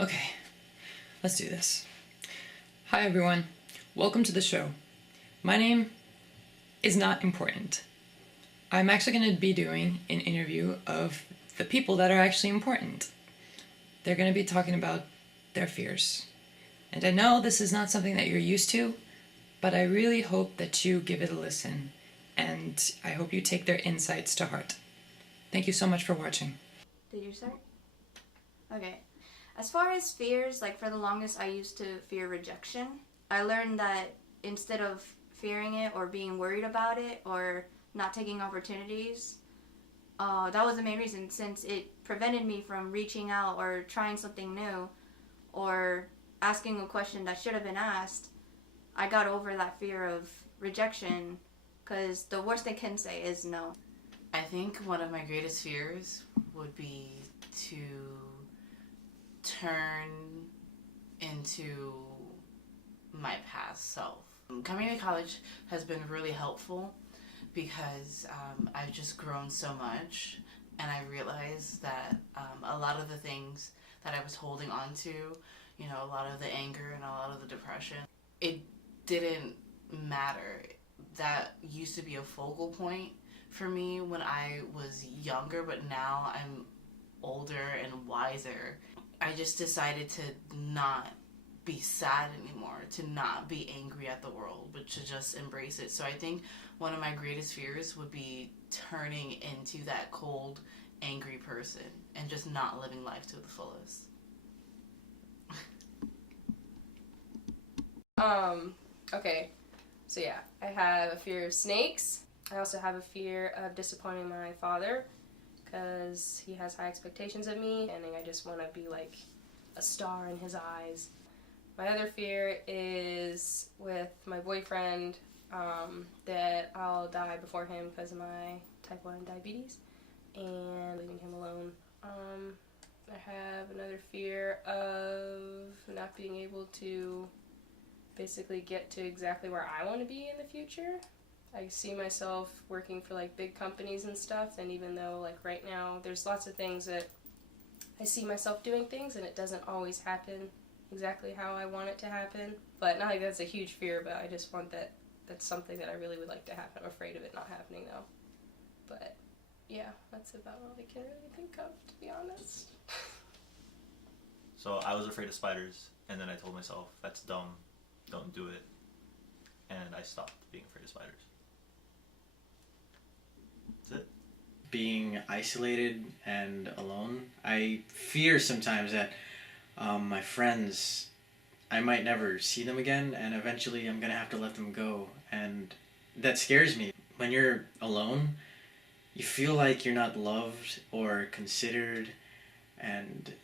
Okay, let's do this. Hi everyone, welcome to the show. My name is not important. I'm actually going to be doing an interview of the people that are actually important. They're going to be talking about their fears. And I know this is not something that you're used to, but I really hope that you give it a listen, and I hope you take their insights to heart. Thank you so much for watching. Did you start? Okay. As far as fears, like for the longest I used to fear rejection. I learned that instead of fearing it or being worried about it or not taking opportunities, that was the main reason, since it prevented me from reaching out or trying something new or asking a question that should have been asked. I got over that fear of rejection because the worst they can say is no. I think one of my greatest fears would be to turn into my past self. Coming to college has been really helpful because I've just grown so much, and I realized that a lot of the things that I was holding on to, you know, a lot of the anger and a lot of the depression, it didn't matter. That used to be a focal point for me when I was younger, but now I'm older and wiser. I just decided to not be sad anymore, to not be angry at the world, but to just embrace it. So I think one of my greatest fears would be turning into that cold, angry person and just not living life to the fullest. Okay. So yeah, I have a fear of snakes. I also have a fear of disappointing my father because he has high expectations of me and I just want to be like a star in his eyes. My other fear is with my boyfriend, that I'll die before him because of my type 1 diabetes and leaving him alone. I have another fear of not being able to basically get to exactly where I want to be in the future. I see myself working for like big companies and stuff, and even though like right now there's lots of things that I see myself doing things and it doesn't always happen exactly how I want it to happen. But not like that's a huge fear, but I just want that's something that I really would like to happen. I'm afraid of it not happening though. But yeah, that's about all I can really think of, to be honest. So I was afraid of spiders, and then I told myself, that's dumb, don't do it. And I stopped being afraid of spiders. That's it. Being isolated and alone. I fear sometimes that my friends, I might never see them again, and eventually I'm gonna have to let them go, and that scares me. When you're alone, you feel like you're not loved or considered, and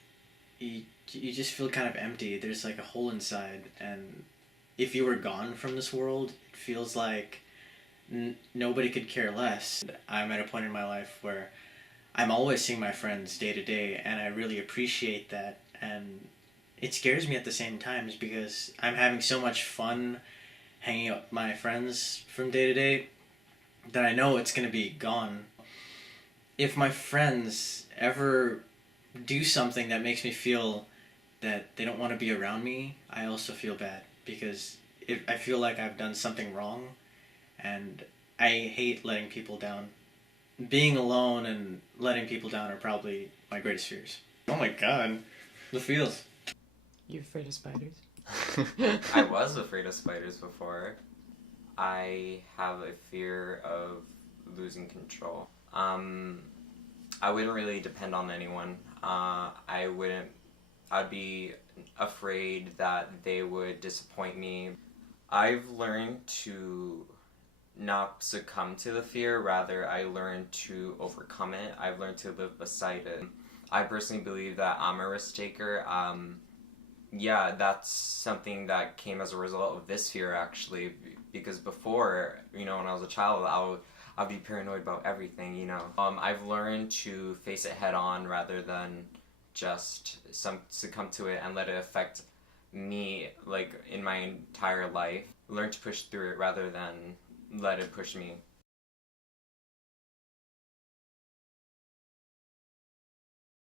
you just feel kind of empty. There's like a hole inside, and if you were gone from this world, it feels like nobody could care less. I'm at a point in my life where I'm always seeing my friends day to day, and I really appreciate that, and it scares me at the same times because I'm having so much fun hanging out with my friends from day to day that I know it's going to be gone. If my friends ever do something that makes me feel that they don't want to be around me, I also feel bad because I feel like I've done something wrong, and I hate letting people down. Being alone and letting people down are probably my greatest fears. Oh my god, the feels. You afraid of spiders? I was afraid of spiders before. I have a fear of losing control. I wouldn't really depend on anyone. I'd be afraid that they would disappoint me. I've learned to not succumb to the fear, rather I learned to overcome it. I've learned to live beside it. I personally believe that I'm a risk taker. Yeah, that's something that came as a result of this fear actually, because before, you know, when I was a child, I'd be paranoid about everything, you know. I've learned to face it head on rather than just succumb to it and let it affect me, like, in my entire life. Learn to push through it rather than let it push me.